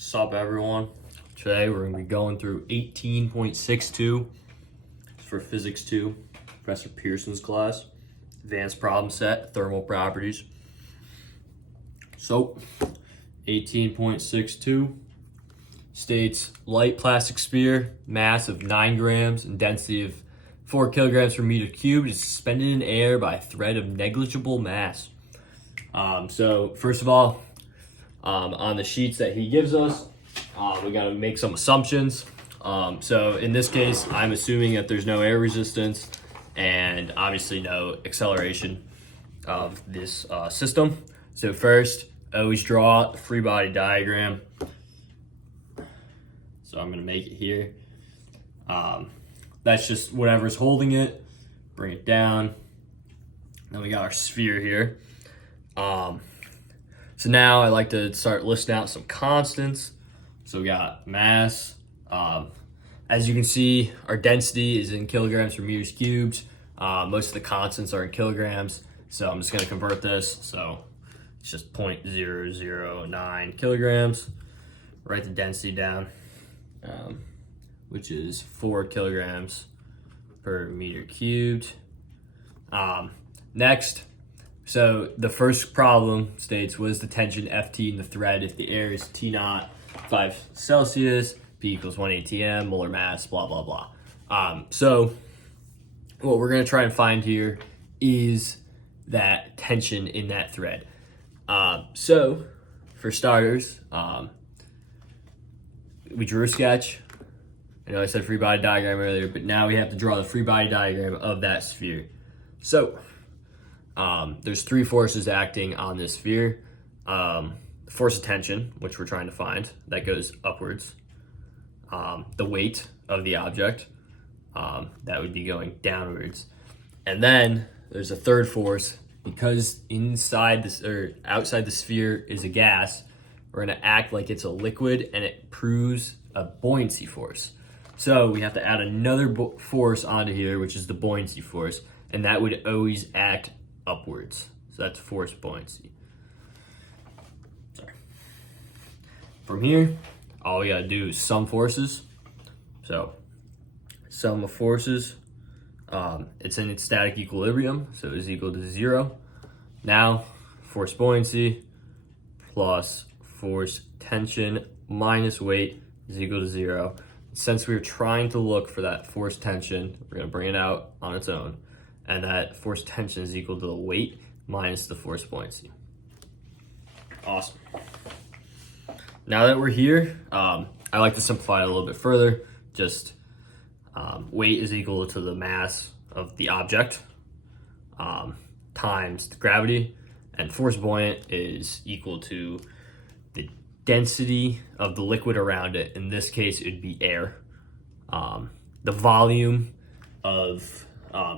Sup everyone. Today we're going to be going through 18.62 for Physics 2, Professor Pearson's class, Advanced Problem Set, Thermal Properties. So, 18.62 states light plastic sphere, mass of 9 grams and density of 4 kilograms per meter cubed is suspended in air by a thread of negligible mass. So first of all, on the sheets that he gives us, we got to make some assumptions. So in this case, I'm assuming that there's no air resistance and obviously no acceleration of this system. So first, always draw the free body diagram. So I'm going to make it here. That's just whatever's holding it. Bring it down. Then we got our sphere here. So now I like to start listing out some constants. So we got mass. As you can see, our density is in kilograms per meters cubed. Most of the constants are in kilograms. So I'm just going to convert this. So it's just 0.009 kilograms. Write the density down, which is 4 kilograms per meter cubed. Next, so the first problem states, what is the tension Ft in the thread if the air is T naught 5 Celsius, P equals 1 atm, molar mass, blah, blah, blah. So what we're going to try and find here is that tension in that thread. So for starters, we drew a sketch. I know I said free body diagram earlier, but now we have to draw the free body diagram of that sphere. So there's 3 forces acting on this sphere. Force of tension, which we're trying to find, that goes upwards. The weight of the object, that would be going downwards. And then there's a third force, because inside this or outside the sphere is a gas, we're going to act like it's a liquid and it proves a buoyancy force. So we have to add another force onto here, which is the buoyancy force, and that would always act upwards. So that's force buoyancy. Sorry. From here, all we gotta do is sum forces. So sum of forces, it's in its static equilibrium, so it's equal to 0. Now, force buoyancy plus force tension minus weight is equal to 0. Since we're trying to look for that force tension, we're gonna bring it out on its own. And that force tension is equal to the weight minus the force buoyancy. Awesome. Now that we're here, I like to simplify it a little bit further. Just weight is equal to the mass of the object times the gravity, and force buoyant is equal to the density of the liquid around it. In this case, it would be air. The volume of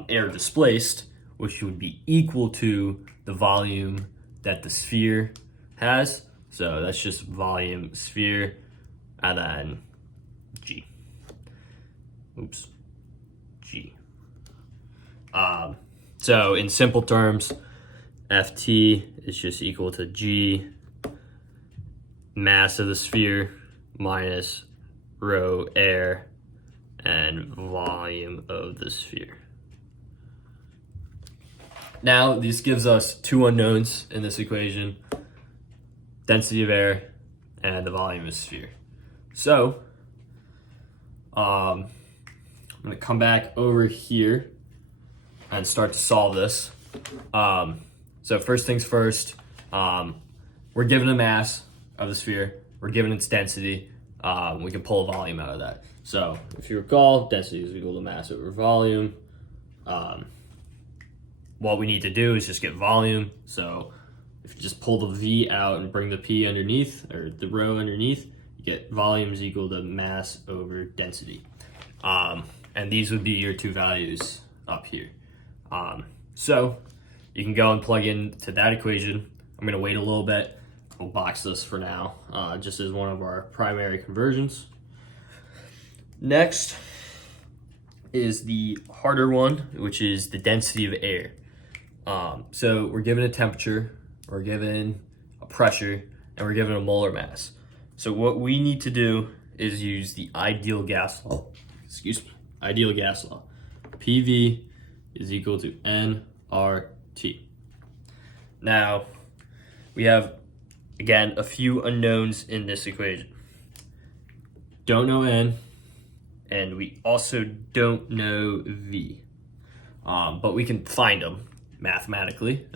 air displaced, which would be equal to the volume that the sphere has. So that's just volume sphere, and then G. Oops, G. So in simple terms, Ft is just equal to G, mass of the sphere, minus rho air, and volume of the sphere. Now, this gives us 2 unknowns in this equation: density of air and the volume of the sphere. So, I'm going to come back over here and start to solve this. So first things first, we're given a mass of the sphere, we're given its density, we can pull a volume out of that. So if you recall, density is equal to mass over volume. What we need to do is just get volume. So if you just pull the V out and bring the P underneath, or the rho underneath, you get volume is equal to mass over density. And these would be your 2 values up here. So you can go and plug into that equation. I'm gonna wait a little bit. We'll box this for now, just as one of our primary conversions. Next is the harder one, which is the density of air. So we're given a temperature, we're given a pressure, and we're given a molar mass. So what we need to do is use the ideal gas law. Ideal gas law. PV is equal to nRT. Now, we have, again, a few unknowns in this equation. Don't know N, and we also don't know V. But we can find them mathematically,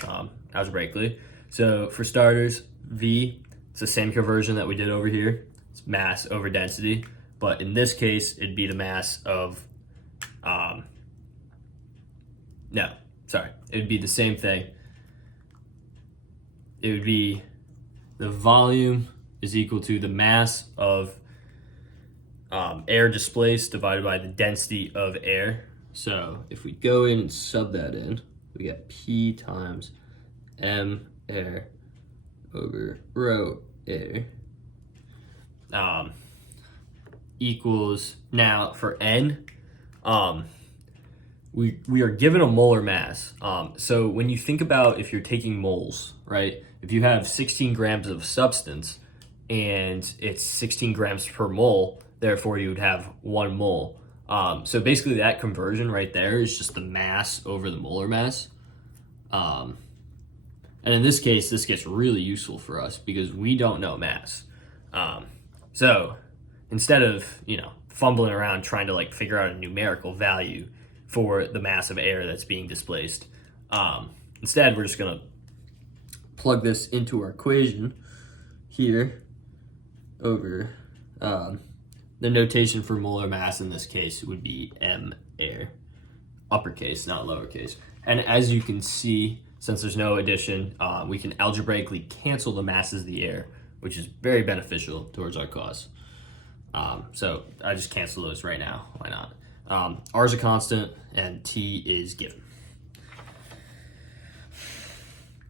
algebraically. So for starters, V, it's the same conversion that we did over here. It's mass over density. But in this case, it'd be the mass of, it'd be the same thing. It would be the volume is equal to the mass of air displaced divided by the density of air. So if we go in and sub that in, we get P times M air over rho air equals, now for N, we are given a molar mass. So when you think about if you're taking moles, right? If you have 16 grams of substance and it's 16 grams per mole, therefore you would have 1 mole. So basically that conversion right there is just the mass over the molar mass. And in this case, this gets really useful for us because we don't know mass. So instead of, fumbling around trying to like figure out a numerical value for the mass of air that's being displaced, instead we're just gonna plug this into our equation here over, the notation for molar mass in this case would be M air, uppercase, not lowercase. And as you can see, since there's no addition, we can algebraically cancel the masses of the air, which is very beneficial towards our cause. So I just cancel those right now. Why not? R is a constant and T is given.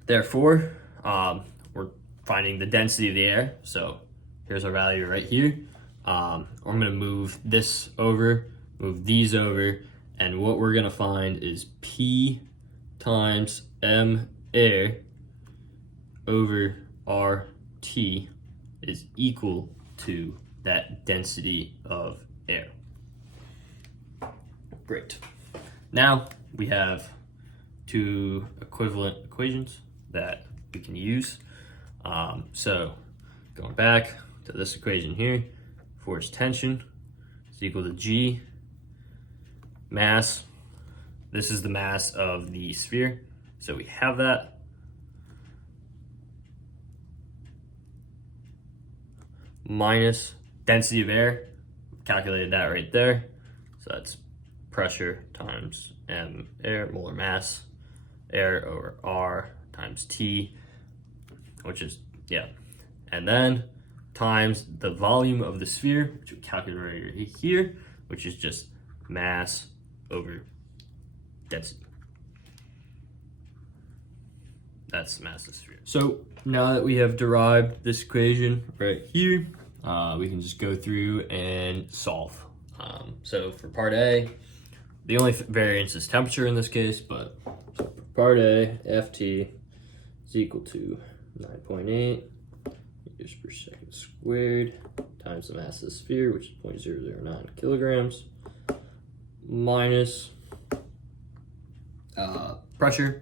Therefore, we're finding the density of the air. So here's our value right here. I'm gonna move this over, move these over, and what we're gonna find is P times M air over RT is equal to that density of air. Great. Now we have 2 equivalent equations that we can use. So going back to this equation here, force tension is equal to G mass. This is the mass of the sphere. So we have that. Minus density of air, calculated that right there. So that's pressure times M air, molar mass, air over R times T, which is, and then times the volume of the sphere, which we calculate right here, which is just mass over density. That's the mass of the sphere. So now that we have derived this equation right here, we can just go through and solve. So for part A, the only variance is temperature in this case, but for part A, Ft is equal to 9.8 meters per second squared times the mass of the sphere, which is 0.009 kilograms, minus pressure,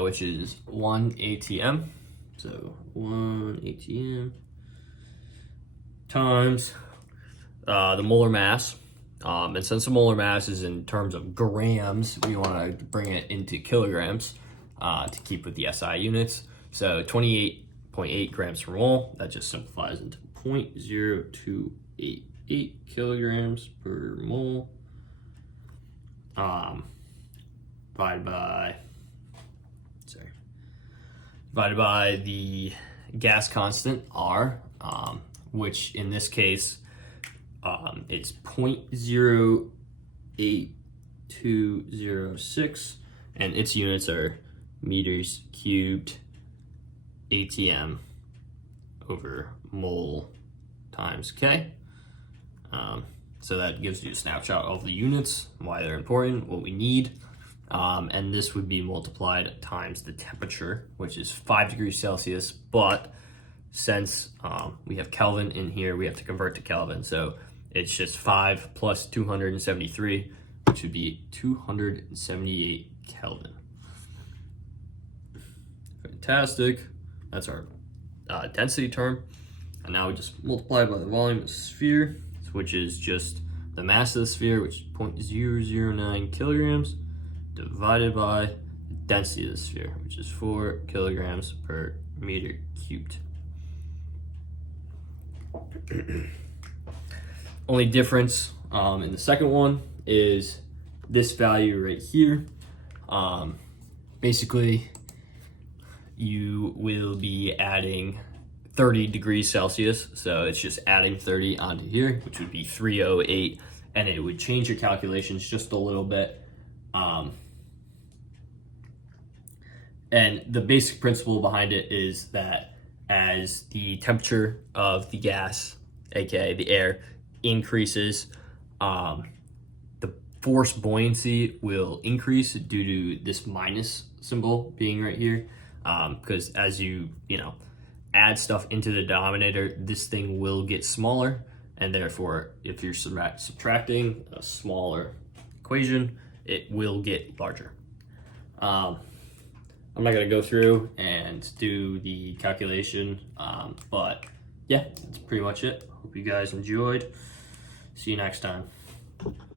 which is 1 atm. So 1 atm times the molar mass. And since the molar mass is in terms of grams, we want to bring it into kilograms to keep with the SI units. So 28.8 grams per mole. That just simplifies into 0.0288 kilograms per mole. Divided by the gas constant R, which in this case is 0.08206, and its units are meters cubed atm over mole times K. So that gives you a snapshot of the units, why they're important, what we need. And this would be multiplied times the temperature, which is 5 degrees Celsius, but since we have Kelvin in here, we have to convert to Kelvin. So it's just 5 plus 273, which would be 278 Kelvin. Fantastic. That's our density term. And now we just multiply by the volume of the sphere, which is just the mass of the sphere, which is 0.009 kilograms, divided by the density of the sphere, which is 4 kilograms per meter cubed. Only difference in the second one is this value right here. Basically, you will be adding 30 degrees Celsius. So it's just adding 30 onto here, which would be 308, and it would change your calculations just a little bit. And the basic principle behind it is that as the temperature of the gas, aka the air, increases, the force buoyancy will increase due to this minus symbol being right here. Because as you add stuff into the denominator, this thing will get smaller, and therefore if you're subtracting a smaller equation, it will get larger. I'm not going to go through and do the calculation, but yeah, that's pretty much it. Hope you guys enjoyed. See you next time.